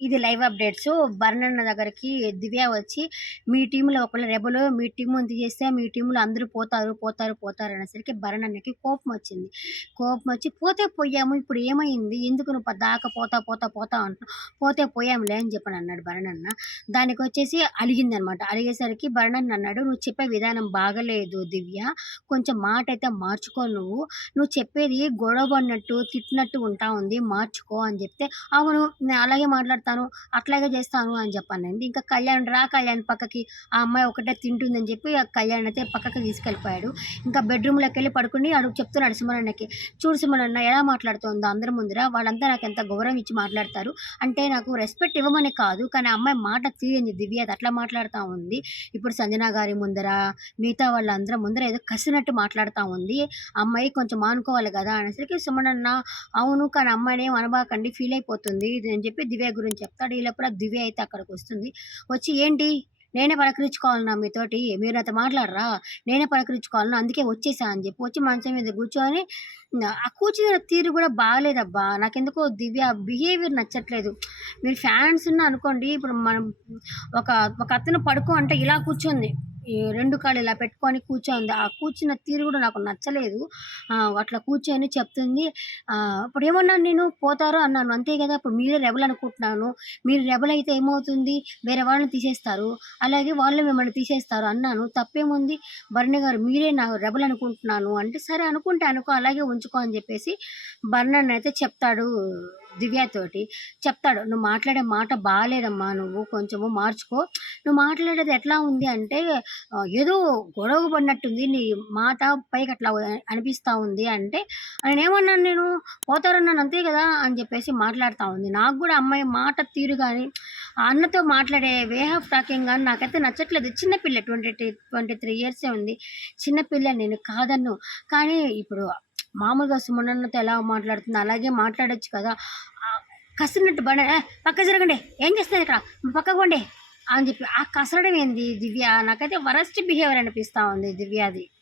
ఇది live updates. బర్నన్న దగ్గరికి దివ్య వచ్చి, "మీ టీమ్‌లో ఒకళ్ళు రెబెలు, మీ టీమ్‌ని తీసేస్తే మీ టీమ్‌లో అందరూ పోతారు, పోతారు, పోతారు" అనేసరికి బర్నన్నకి కోపమొచ్చింది. కోపమొచ్చి, "పోతే పోయాము. ఇప్పుడు ఏమైంది? ఎందుకు నువ్వు పద్దాక పోతా, పోతా, పోతా అంటున్నావు? పోతే పోయాంలే" అని చెప్పనన్నాడు బర్నన్న. దానికొచ్చేసి అలిగిందనమాట. అలిగేసరికి బర్నన్న అన్నాడు, "నువ్వు చెప్పే విధానం బాగాలేదు దివ్య. కొంచెం మాటైతే మార్చుకో నువ్వు. నువ్వు చెప్పేది గొడవ పడినట్టు, తిట్టినట్టు ఉంటా ఉంది. మార్చుకో" అని చెప్తే, "అవును. నేను అలాగే మాట్లాడతాను. అట్లాగే చేస్తాను" అని చెప్పానండి. ఇంకా కళ్యాణ్, "రా కళ్యాణ్ పక్కకి. ఆ అమ్మాయి ఒకటే తింటుందని" చెప్పి ఆ కళ్యాణ్ అయితే పక్కకి తీసుకెళ్ళిపోయాడు. ఇంకా బెడ్‌రూమ్‌లోకెళ్ళి పడుకొని చెప్తున్నాడు సుమనన్నకి, "చూడు సుమనన్న ఎలా మాట్లాడుతోందో అందరి ముందర. వాళ్ళంతా నాకెంత గౌరవం ఇచ్చి మాట్లాడతారు. అంటే నాకు రెస్పెక్ట్ ఇవ్వమని కాదు. కానీ ఆ అమ్మాయి మాట తీరింది దివ్య. అది అట్లా మాట్లాడుతా ఉంది. ఇప్పుడు సంజన గారి ముందర, మిగతా వాళ్ళందరి ముందర ఏదో కసినట్టు మాట్లాడుతా ఉంది. ఆ అమ్మాయి కొంచెం మానుకోవాలి కదా" అనేసరికి సుమనన్న, "అవును. కానీ అమ్మాయినేం అనబాకండి, ఫీల్ అయిపోతుంది" ఇది అని చెప్పి దివ్య గురించి చెప్తాడు. ఈ లోపల దివ్య అయితే అక్కడికొస్తుంది. వచ్చి, "ఏంటి నేనే పలకరించుకోవాలనా మీతోటి? మీరు నాతో మాట్లాడరా? నేనే పలకరించుకోవాలనా? అందుకే వచ్చేసా" అని చెప్పి వచ్చి మంచం మీద కూర్చొని ఆ కూర్చున్న తీరు కూడా బాలేదబ్బా! నాకెందుకో దివ్య బిహేవియర్ నచ్చట్లేదు. మీరు ఫ్యాన్స్ అనుకోండి, ఇప్పుడు మనం ఒక ఒక అతను పడుకో అంటే ఇలా కూర్చుంది. ఈ 2 కాళ్ళు ఇలా పెట్టుకొని కూర్చోంది. ఆ కూర్చున్న తీరు కూడా నాకు నచ్చలేదు. అట్లా కూర్చొని చెప్తుంది. అప్పుడేమన్నాను నేను, "పోతారు" అన్నాను. అంతే గదా! ఇప్పుడు మీరే రెబెల్ అనుకుంటున్నాను. మీరు రెబెల్ అయితే ఏమవుతుంది? వేరే వాళ్ళని తీసేస్తారు. అలాగే వాళ్ళు మిమ్మల్ని తీసేస్తారు అన్నాను. తప్పేముంది? భరణి గారు, "మీరే నా రెబెల్ అనుకుంటున్నాను" అంటే, "సరే అనుకుంటే అనుకో, అలాగే ఉంచుకో" అని చెప్పేసి బర్ణన్ అయితే చెప్తాడు దివ్యతోటి. చెప్తాడు, "నువ్వు మాట్లాడే మాట బాలేదమ్మా, నువ్వు కొంచెము మార్చుకో. నువ్వు మాట్లాడేది ఎట్లా ఉంది అంటే ఏదో గొడవ పడినట్టుంది. నీ మాట పైకి అట్లా అనిపిస్తా ఉంది" అంటే, నేనేమన్నాను నేను? "పోతారన్నాను అంతే గదా!" అని చెప్పేసి మాట్లాడుతా ఉంది. నాకు గూడా అమ్మాయి మాట తీరు గాని, ఆ అన్నతో మాట్లాడే వే ఆఫ్ టాకింగ్ గాని నాకైతే నచ్చట్లేదు. చిన్న పిల్ల 23 ఇయర్సే ఉంది. చిన్న పిల్ల, నేను కాదనను. కానీ ఇప్పుడు మామూలుగా సుమనన్నతో ఎలా మాట్లాడుతుందో అలాగే మాట్లాడొచ్చు కదా! కసిరినట్టు పక్కకు జరగండి. ఏం చేస్తున్నారిక్కడ? పక్కకు పోండి" అని చెప్పి ఆ కసరడం ఏంది దివ్య? నాకైతే వరస్ట్ బిహేవియర్ అనిపిస్తా ఉంది దివ్యది.